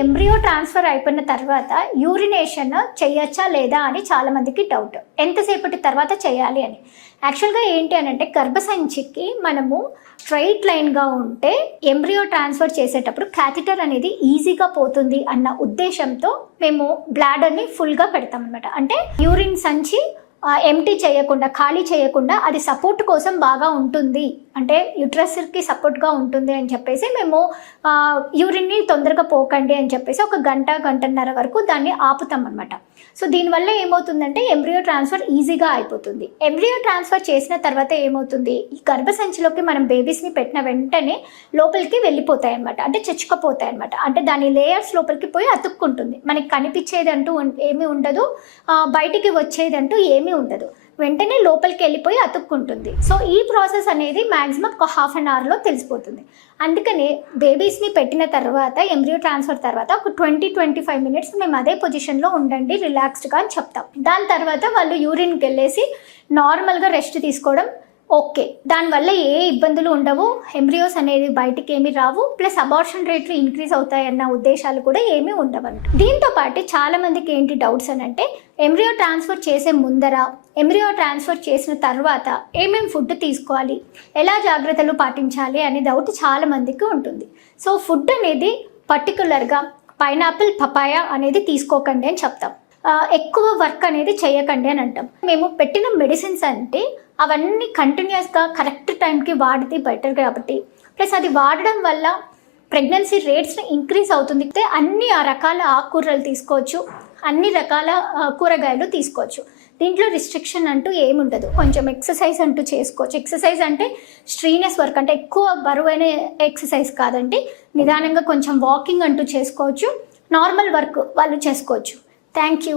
Embryo transfer అయిపోయిన తర్వాత urination చేయొచ్చా లేదా అని చాలామందికి డౌట్. ఎంతసేపటి తర్వాత చేయాలి అని. యాక్చువల్గా ఏంటి అని అంటే గర్భసంచికి మనము స్ట్రైట్ లైన్గా ఉంటే ఎంబ్రియో ట్రాన్స్ఫర్ చేసేటప్పుడు క్యాథెటర్ అనేది ఈజీగా పోతుంది అన్న ఉద్దేశంతో మేము బ్లాడర్ని ఫుల్గా పెడతాం అనమాట. అంటే యూరిన్ సంచి ఎంటీ చేయకుండా, ఖాళీ చేయకుండా అది సపోర్ట్ కోసం బాగా ఉంటుంది, అంటే యూట్రస్కి సపోర్ట్గా ఉంటుంది అని చెప్పేసి మేము యూరిన్ని తొందరగా పోకండి అని చెప్పేసి ఒక గంటన్నర వరకు దాన్ని ఆపుతాం అనమాట. సో దీనివల్ల ఏమవుతుందంటే ఎంబ్రియో ట్రాన్స్ఫర్ ఈజీగా అయిపోతుంది. ఎంబ్రియో ట్రాన్స్ఫర్ చేసిన తర్వాత ఏమవుతుంది, ఈ గర్భసంచిలోకి మనం బేబీస్ని పెట్టిన వెంటనే లోపలికి వెళ్ళిపోతాయి అనమాట, అంటే చచ్చుకపోతాయి అనమాట. అంటే దాని లేయర్స్ లోపలికి పోయి అతుక్కుంటుంది. మనకి కనిపించేది అంటూ ఏమీ ఉండదు, బయటికి వచ్చేది అంటూ ఏమీ ఉండదు, వెంటనే లోపలికి వెళ్ళిపోయి అతుక్కుంటుంది. సో ఈ ప్రాసెస్ అనేది మ్యాక్సిమం ఒక హాఫ్ అన్ అవర్లో తెలిసిపోతుంది. అందుకని బేబీస్ని పెట్టిన తర్వాత ఎంబ్రియో ట్రాన్స్ఫర్ తర్వాత ఒక 20-25 మినిట్స్ మేము అదే పొజిషన్లో ఉండండి రిలాక్స్డ్గా అని చెప్తాం. దాని తర్వాత వాళ్ళు యూరిన్కి వెళ్ళేసి నార్మల్గా రెస్ట్ తీసుకోవడం ఓకే. దానివల్ల ఏ ఇబ్బందులు ఉండవు, ఎంబ్రియోస్ అనేది బయటికి ఏమీ రావు, ప్లస్ అబార్షన్ రేట్లు ఇంక్రీజ్ అవుతాయన్న ఉద్దేశాలు కూడా ఏమీ ఉండవంట. దీంతో పాటు చాలామందికి ఏంటి డౌట్స్ అని అంటే ఎంబ్రియో ట్రాన్స్ఫర్ చేసే ముందర, ఎంబ్రియో ట్రాన్స్ఫర్ చేసిన తర్వాత ఏమేమి ఫుడ్ తీసుకోవాలి, ఎలా జాగ్రత్తలు పాటించాలి అనే డౌట్ చాలామందికి ఉంటుంది. సో ఫుడ్ అనేది పర్టికులర్గా పైనాపిల్, పపాయ అనేది తీసుకోకండి అని చెప్తాం. ఎక్కువ వర్క్ అనేది చేయకండి అని అంటాం. మేము పెట్టిన మెడిసిన్స్ అంటే అవన్నీ కంటిన్యూస్గా కరెక్ట్ టైంకి వాడితే బెటర్ కాబట్టి, ప్లస్ అది వాడడం వల్ల ప్రెగ్నెన్సీ రేట్స్ని ఇంక్రీజ్ అవుతుంది. అన్ని రకాల ఆకుకూరలు తీసుకోవచ్చు, అన్ని రకాల కూరగాయలు తీసుకోవచ్చు. దీంట్లో రిస్ట్రిక్షన్ అంటూ ఏముండదు. కొంచెం ఎక్సర్సైజ్ అంటూ చేసుకోవచ్చు. ఎక్సర్సైజ్ అంటే స్ట్రీనెస్ వర్క్, అంటే ఎక్కువ బరువైన ఎక్సర్సైజ్ కాదండి, నిదానంగా కొంచెం వాకింగ్ అంటూ చేసుకోవచ్చు. నార్మల్ వర్క్ వాళ్ళు చేసుకోవచ్చు. Thank you.